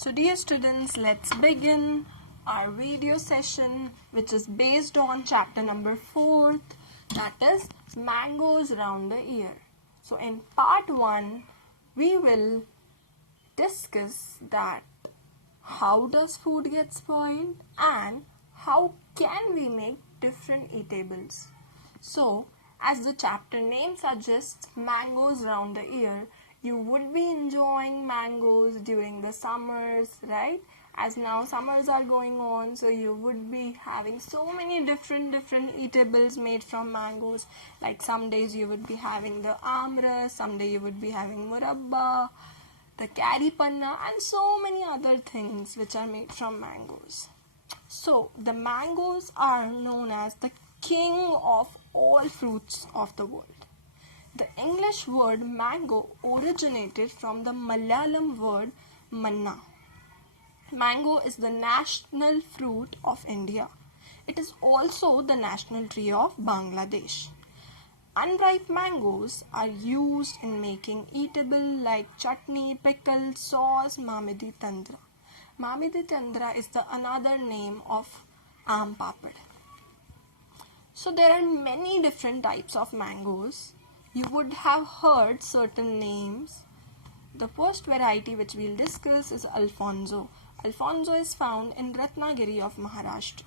So dear students, let's begin our video session which is based on chapter number 4, that is mangoes round the year. So in part 1 we will discuss that how does food get spoiled and how can we make different eatables. So as the chapter name suggests, mangoes round the year, you would be enjoying mangoes during the summers, right? As now summers are going on, so you would be having so many different eatables made from mangoes. Like some days you would be having the amras, some day you would be having murabba, the kari panna, and so many other things which are made from mangoes. So the mangoes are known as the king of all fruits of the world. The English word mango originated from the Malayalam word manna. Mango is the national fruit of India. It is also the national tree of Bangladesh. Unripe mangoes are used in making eatable like chutney, pickle, sauce, mamidi tandra. Mamidi tandra is the another name of aam papad. So there are many different types of mangoes. You would have heard certain names. The first variety which we'll discuss is Alfonso. Alfonso is found in Ratnagiri of Maharashtra.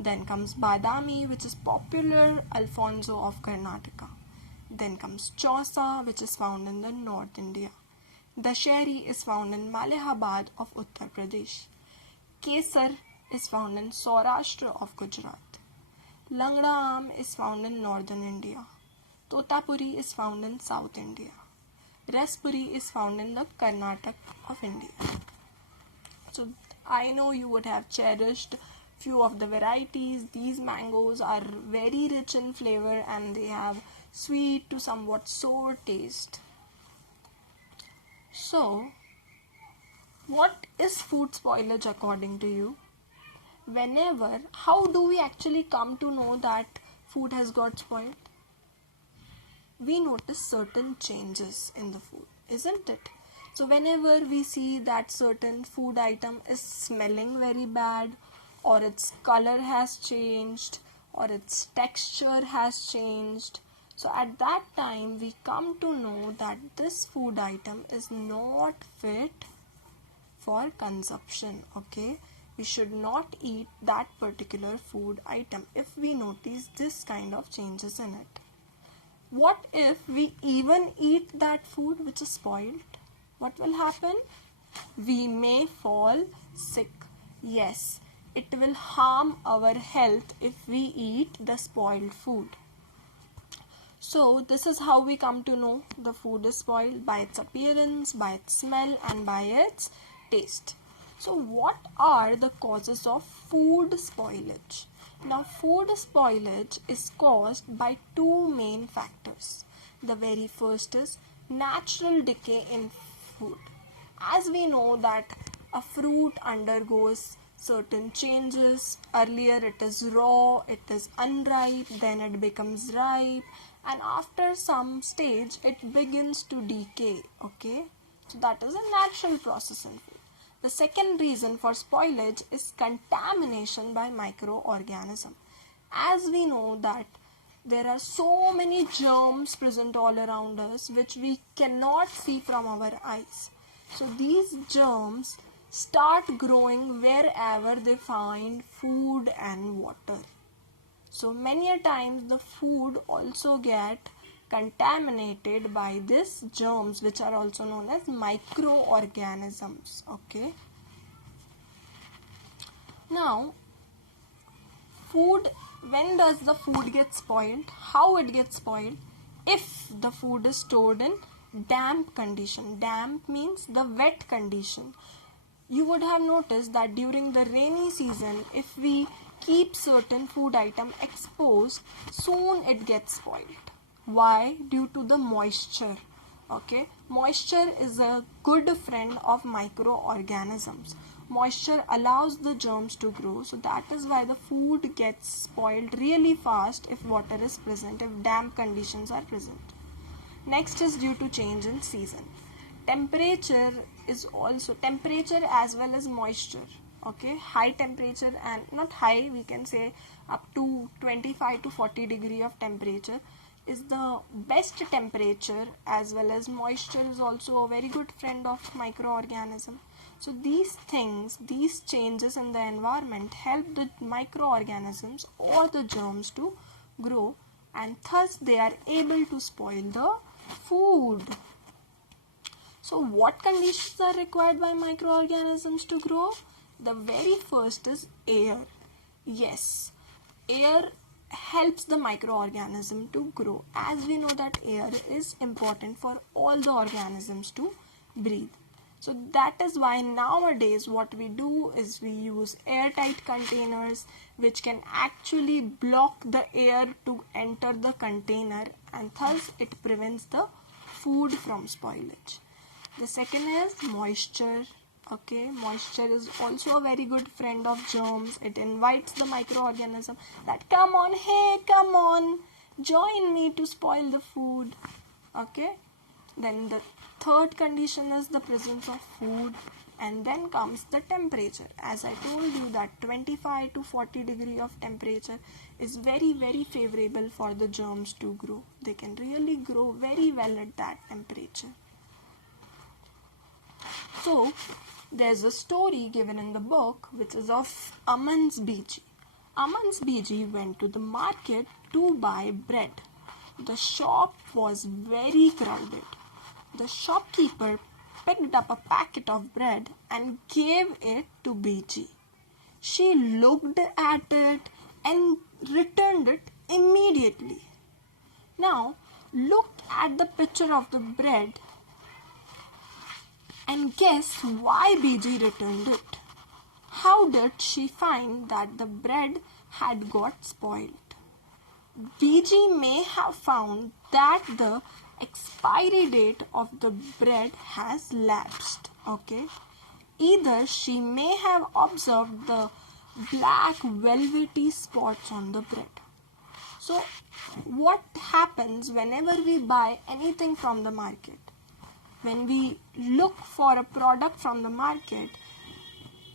Then comes Badami, which is popular Alfonso of Karnataka. Then comes Chausa, which is found in the North India. Dasheri is found in Malahabad of Uttar Pradesh. Kesar is found in Saurashtra of Gujarat. Langda Aam is found in Northern India. Totapuri is found in South India. Raspuri is found in the Karnataka of India. So I know you would have cherished few of the varieties. These mangoes are very rich in flavor and they have sweet to somewhat sour taste. So what is food spoilage according to you? How do we actually come to know that food has got spoiled? We notice certain changes in the food, isn't it? So whenever we see that certain food item is smelling very bad, or its color has changed, or its texture has changed, so at that time we come to know that this food item is not fit for consumption, okay? We should not eat that particular food item if we notice this kind of changes in it. What if we even eat that food which is spoiled? What will happen? We may fall sick. Yes, it will harm our health if we eat the spoiled food. So this is how we come to know the food is spoiled: by its appearance, by its smell, and by its taste. So what are the causes of food spoilage? Now food spoilage is caused by two main factors. The very first is natural decay in food. As we know that a fruit undergoes certain changes. Earlier it is raw, it is unripe, then it becomes ripe, and after some stage it begins to decay, okay? So that is a natural process in food. The second reason for spoilage is contamination by microorganisms. As we know that there are so many germs present all around us which we cannot see from our eyes. So these germs start growing wherever they find food and water. So many a times the food also get contaminated by these germs which are also known as microorganisms, okay? Now when does the food get spoiled? How it gets spoiled? If the food is stored in damp condition. Damp means the wet condition. You would have noticed that during the rainy season, if we keep certain food item exposed, soon it gets spoiled. Why? Due to the moisture, okay? Moisture is a good friend of microorganisms. Moisture allows the germs to grow, so that is why the food gets spoiled really fast if water is present, if damp conditions are present. Next is due to change in season. temperature is also temperature as well as moisture. Okay, high temperature, and not high, we can say up to 25 to 40 degree of temperature is the best temperature, as well as moisture is also a very good friend of microorganism. So these things, these changes in the environment help the microorganisms or the germs to grow, and thus they are able to spoil the food. So what conditions are required by microorganisms to grow? The very first is air. Yes, air helps the microorganism to grow, as we know that air is important for all the organisms to breathe. So that is why nowadays what we do is we use airtight containers which can actually block the air to enter the container, and thus it prevents the food from spoilage. The second is moisture. Okay, moisture is also a very good friend of germs. It invites the microorganism that come on, hey, come on, join me to spoil the food. Okay, then the third condition is the presence of food, and then comes the temperature. As I told you that 25 to 40 degree of temperature is very, very favorable for the germs to grow. They can really grow very well at that temperature. So there's a story given in the book which is of Aman's Biji. Aman's Biji went to the market to buy bread. The shop was very crowded. The shopkeeper picked up a packet of bread and gave it to Biji. She looked at it and returned it immediately. Now look at the picture of the bread and guess why Biji returned it. How did she find that the bread had got spoiled? Biji may have found that the expiry date of the bread has lapsed. Okay. Either she may have observed the black velvety spots on the bread. So what happens whenever we buy anything from the market? When we look for a product from the market,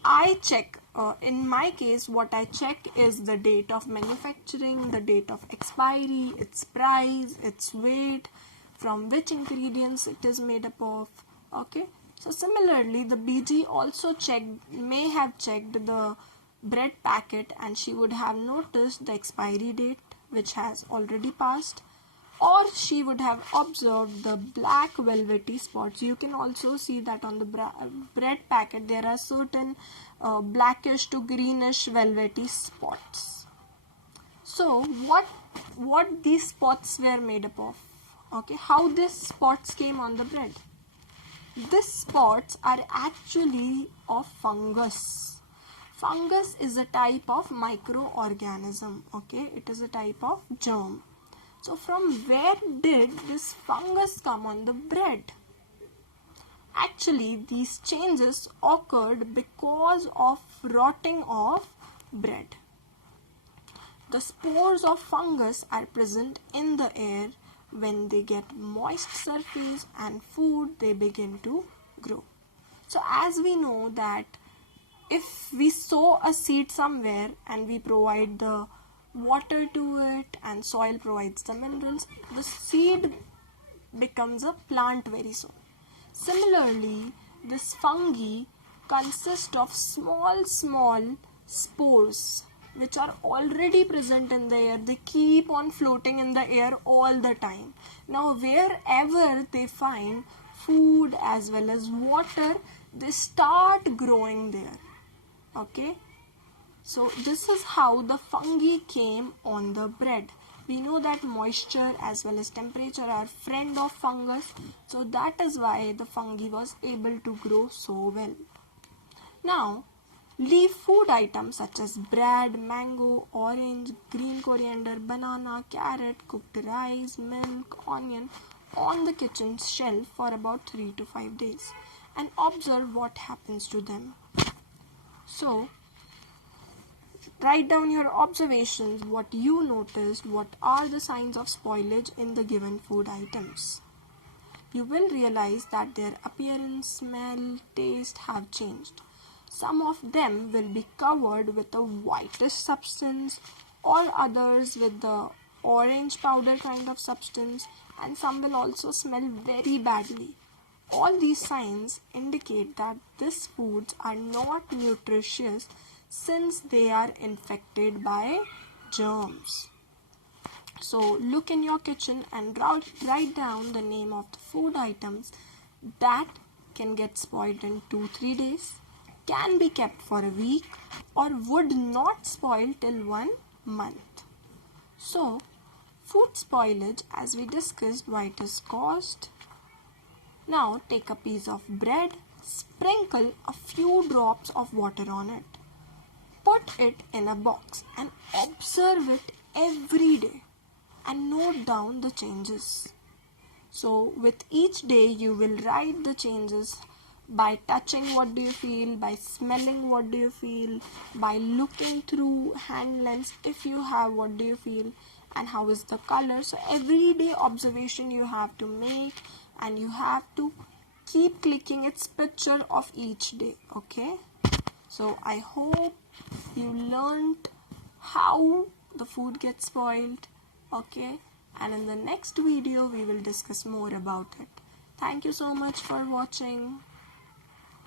I check, in my case, what I check is the date of manufacturing, the date of expiry, its price, its weight, from which ingredients it is made up of. Okay. So similarly, the BG also may have checked the bread packet, and she would have noticed the expiry date which has already passed, or she would have observed the black velvety spots. You can also see that on the bread packet there are certain blackish to greenish velvety spots. So what these spots were made up of? Okay, how these spots came on the bread? These spots are actually of fungus. Fungus is a type of microorganism. Okay, it is a type of germ. So from where did this fungus come on the bread? Actually, these changes occurred because of rotting of bread. The spores of fungus are present in the air. When they get moist surface and food, they begin to grow. So as we know that if we sow a seed somewhere and we provide the water to it and soil provides the minerals, the seed becomes a plant very soon. Similarly, this fungi consist of small spores which are already present in the air. They keep on floating in the air all the time. Now wherever they find food as well as water, they start growing there. Okay. So this is how the fungi came on the bread. We know that moisture as well as temperature are friend of fungus. So that is why the fungi was able to grow so well. Now, leaf food items such as bread, mango, orange, green coriander, banana, carrot, cooked rice, milk, onion on the kitchen shelf for about 3 to 5 days and observe what happens to them. So, write down your observations, what you noticed, what are the signs of spoilage in the given food items. you will realize that their appearance, smell, taste have changed. Some of them will be covered with a whitish substance, or others with the orange powder kind of substance, and some will also smell very badly. All these signs indicate that these foods are not nutritious since they are infected by germs. So look in your kitchen and write down the name of the food items that can get spoiled in 2-3 days, can be kept for a week, or would not spoil till 1 month. So food spoilage, as we discussed, why it is caused. Now take a piece of bread, sprinkle a few drops of water on it. Put it in a box and observe it every day and note down the changes. So with each day you will write the changes by touching what do you feel, by smelling what do you feel, by looking through hand lens if you have what do you feel, and how is the color. So everyday observation you have to make, and you have to keep clicking its picture of each day. Okay, so I hope you learned how the food gets spoiled. Okay, and in the next video we will discuss more about it. Thank you so much for watching.